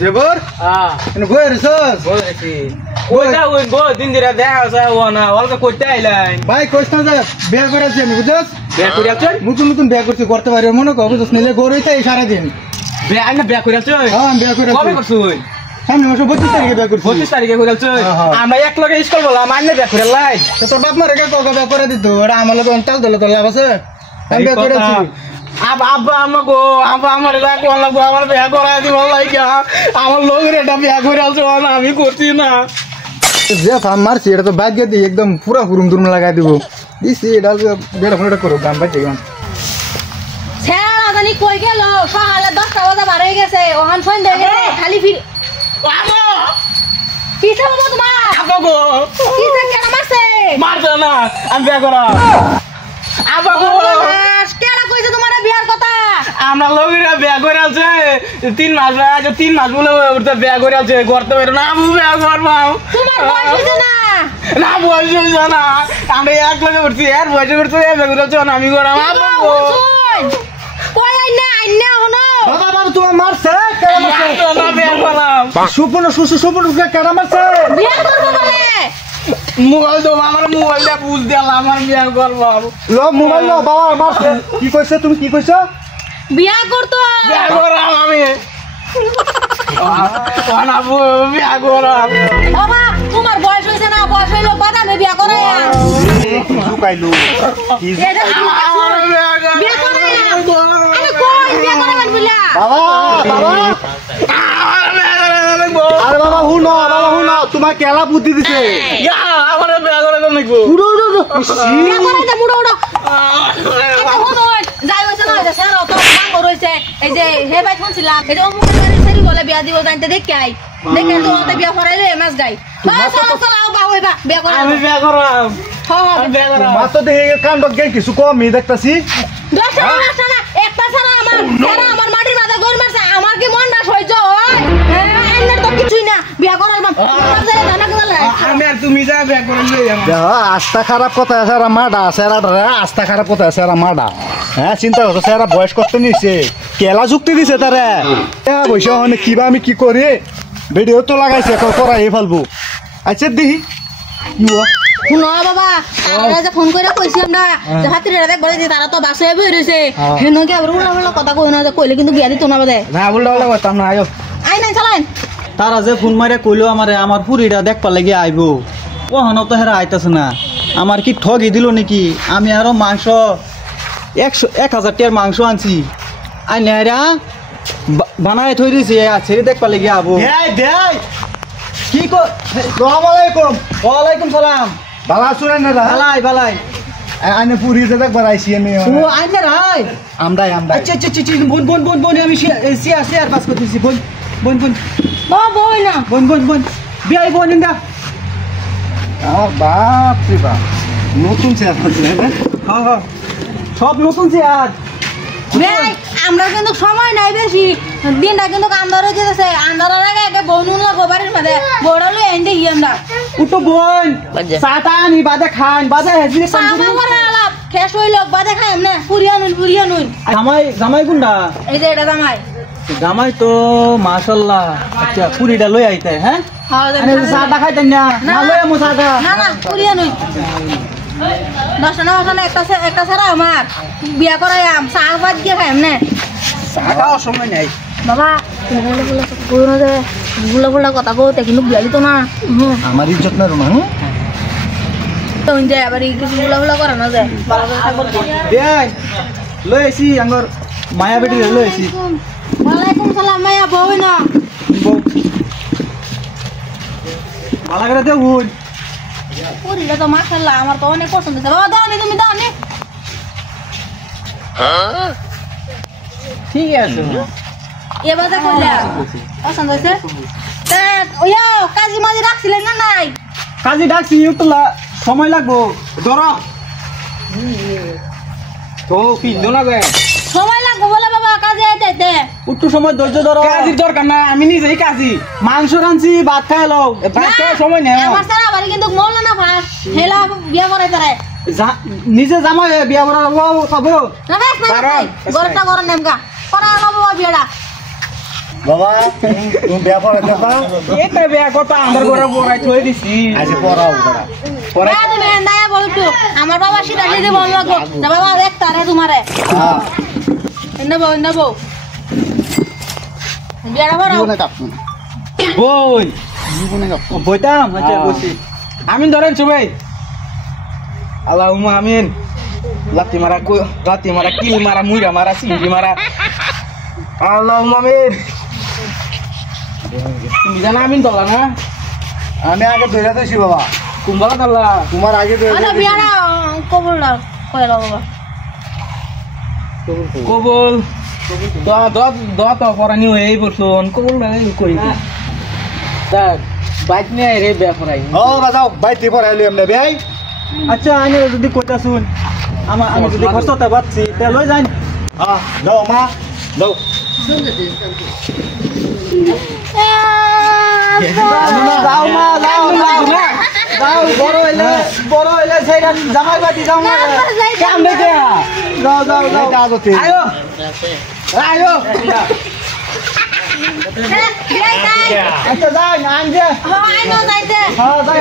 দেবর এনে বই রেছস বলছি ওইটা ওই গো দিন দিরা দেখা যায় ও না অলকা কইতে আইলাই ভাই কইছ না যে বিয়া করেছি আমি বুঝছস বিয়া করি আছো নতুন নতুন বিয়া করছি করতে পারি মনে কর বুঝছস নিলে গরুই তাই সারা দিন বিয়া আইনা বিয়া করি আছো হ্যাঁ বিয়া করেছি কবে করছুই সামনে মাসে 25 তারিখে বিয়া করছি 25 তারিখে করি আছো আমরা এক লগে স্কুল বললাম আইনা বিয়া করে লাই তো তোর বাপ মারে কবে বিয়া করে দিত ওরা আমার লগে তাল দলে তো লাভ আছে আমি বিয়া করেছি আব্বা আমাগো আব্বা আমার লাগ লাগবো আমার বিয়া করা দিব লাইকা আমার লোকের এটা বিয়া করে আছো আমি করছি না যে ফার্ম মারছি এটা তো ভাগ্য দিয়ে একদম পুরা হুরুম দুরুম লাগাই দিব দিছি এটা বেড়া ফোনটা করো গান বাজে গান ছেড়া জানি কই গেল সকালে 10টা বাজে বার হয়ে গেছে ওখান সন্ধ্যা হয়ে গেছে খালি ফির আমো কিসে বাবা তোমার আবাগো কিসে কেন মারছে মারছ না আমি বিয়া করা আবাগো কেন কইছে তোমার বিয়ার কথা আমরা লোকেরা বিয়া করে আছে 3 মাস আগে 3 মাস বলে ওটা বিয়া করে আছে করতে পারো না আমি বিয়া করবাম তোমার বয়স হইছে না না বয়স হইছে না আমরা এক লগে উঠছি এর বয়স করতে বিয়া করে আছে আমি করাম আবাগো কই আইনা হনো বাবা বাবা তোমার মারছে কেন মারছে না বিয়া করলাম সুপর্ণ সুপর্ণ কেন মারছে বিয়া করব বলে মোবাইল তো আমার মোবাইলটা বুঝ দিলাম আমার বিয়া করবাম লো মোবাইল লো বাবা মারছে কি কইছো তুমি কি কইছো বিয়া করতো বিয়া করাম আমি আনাবো বিয়া করাম বাবা তোমার বয়স হইছে না বয়স হইলো বাদামে বিয়া করে লুকাইলো কি এটা বিয়া করে আরে কই বিয়া করে বললা বাবা বাবা আরে বাবা হুনো তোমার কেলা বুদ্ধি দিছে আমার বিয়া করে দেখবো উড়ো উড়ো বিয়া করে দে মুড়ো উড়ো এটা হলো যাই হইছে না এটা সেরা তো কাম করইছে এই যে হে ভাই শুনছিলাম এই যে অমুক সেরি বলে বিয়া দিব জানতে দেখি আই দেখেন তো ওতে বিয়া করাইলে মাস গাই চলাও বা হইবা বিয়া করে আমি বিয়া করাম হ্যাঁ আমি বিয়া করাম মাত্র দেখে কাণ্ড জ্ঞান কিছু কমই দেখতাছি দশটা একটা ছাড়া আমার মাটির মাথা গোল মারছে আমার কি মন না সহ্য হয় হ্যাঁ তো কিছুই না বিয়া করাইবাম জানা গেলে আমি আর তুমি যা বিয়া করে লই আমার দেখো আস্থা খারাপ কথা আছে আর মাডা সেরাটা আস্থা খারাপ কথা আছে আর মাডা হ্যাঁ চিন্তা করছো সেরা বয়স কষ্ট নিচ্ছে কেলা যুক্তি দিছে তারা বসে মানে কিবা আমি কি করি ভিডিও তো লাগাইছে করাই ফেলবো আচ্ছা দেখি শুনো বাবা তারা যে ফোন করে কইছি আমরা যে হাতিরে দেখ বলে যে তারা তো বাসে বই রইছে হেন কি আবার উলা উলা কথা কই না যে কইলে কিন্তু বিয়া দিত না বাদে না বললা বললা করতাম না আয়ো আই নাই চালাইন তারা যে ফোন মারে কইলো আমার পুরিটা দেখবার লাগি আইবো ওহন তো হেরা আইতাছে না আমার কি ঠগি দিল নাকি আমি আরো মাংস 1000 টাকার মাংস আনছি আই নেরা বানায় থই দিছি আছে দেখবার লাগি আবো দেই দেই কি কো আসসালামু আলাইকুম ওয়ালাইকুম সালাম ভালো আছেন না বালাই আইনে পুরি যে দেখবার আইছি আমি ও আইনে রাই আমরাই আচ্ছা বোন আমি শেয়ার পাস করতেছি বোন বাবা বই না বোন বিয়াই বোন ইন্দা বাপ রে বাপ নতুন চেয়ার হ্যাঁ সব নতুন চেয়ার ভাই আমরা কিন্তু সময় নাই বেশি দিনটা কিন্তু আন্ধার হয়ে যেতেছে আন্ধারের আগে আগে বনুন লাগো বাড়ির মধ্যে বড়লে এন্ডে ই আমরা উটো বোন সাতা নি বাদে খান বাদে হেজিনে সামা করে আলাপ খেস হইল বাদে খাই এমনে পুরিয়া নুন জামাই গুন্ডা এই যে এটা জামাই জামাই তো মাশাআল্লাহ আচ্ছা পুরিটা লই আইতে হ্যাঁ হ্যাঁ আরে সাদা খাইতেন না না লই আমু সাদা না পুরিয়া নুন দশটা একটা ছাড়া আমার বিয়া করাইম চাহ বাদ দিয়ে খাই এমনে সাদা সময় নাই বাবা বুলা কথা কওতে কিন্তু বিয়া দিত না আমার ইজ্জত না রুমা যায় আবার কিছু বুলা করানো যায় ভালো করে থাকবো দেই লই আইছি আঙ্গর মায়া বেটি লই আইছি ওয়ালাইকুম সালাম মায়া বউ না ভালো করে দে হুন পুরিটা তো মাশাআল্লাহ আমার তো অনেক পছন্দ হয়েছে বাবা দাও নি তুমি দাও নি ঠিক আছে এবার দেখো পছন্দ হয়েছে তা ওয়া কাজী মাঝি রাখছিলেন না নাই কাজী ডাকছি উঠলা সময় লাগবো ধরো তো কি দোনা গে সময় লাগবে বলে বাবা কাজে আইতে একটু সময় ধৈর্য ধরো কাজীর দরকার না আমি নিজেই কাজী মাংস রাঁধছি ভাত খাইলো ভাত খাওয়ার সময় নেই আমার সারা বাড়ি কিন্তু মরলো না ভাত হেলা বিয়া করাই তারে নিজে জামাই বিয়া করার খাবো না ভাই গরটা গরম নেমকা করে আলো বাবা বিয়াটা বাবা তুমি বিয়া পড়াইতে পা এটা বিয়া কথা আমার ঘরে বড়াই থই দিছি আজ পড়াও পড়া না তুমি এন্দায়া বলতো আমার বাবা সিধা দিদি বল লাগো না বাবা দেখ তারে তোমারে হ্যাঁ এন্না বউ বিয়ারা বড় বই বইতাম আচ্ছা বসি আমিন ধরেন সবাই আল্লাহুম্মা আমিন লাতি মারা কিল মারা মুইরা মারা সিঙ্গি মারা আল্লাহুম্মা আমিন তুমি জানা আমিন তোলা না আমি আগে ধরে দিছি বাবা কুম্বালা তোলা তোমার আগে ধরে আচ্ছা বিয়ারা কবুল না কইরা বাবা কবুল তো পরানি হয়ে বসুন কবুল না কই স্যার বাইক নিয়ে রে বিয়া পড়াই ও বাজাও বাইতে পড়াইলি এমনে ভাই আচ্ছা আমি যদি কইতা শুন আমি যদি খরচটা বাচ্ছি তে লই যাই হ্যাঁ দাও মা দাও যাও মা যাও বড় হইলে সেইটা জামাই বাতি যাও না কাম দেখে যাও এটা আদতে আয়ো আয়ো বিয়াই যাই আচ্ছা যাই আনজে হয় না যাইতে হ্যাঁ যাই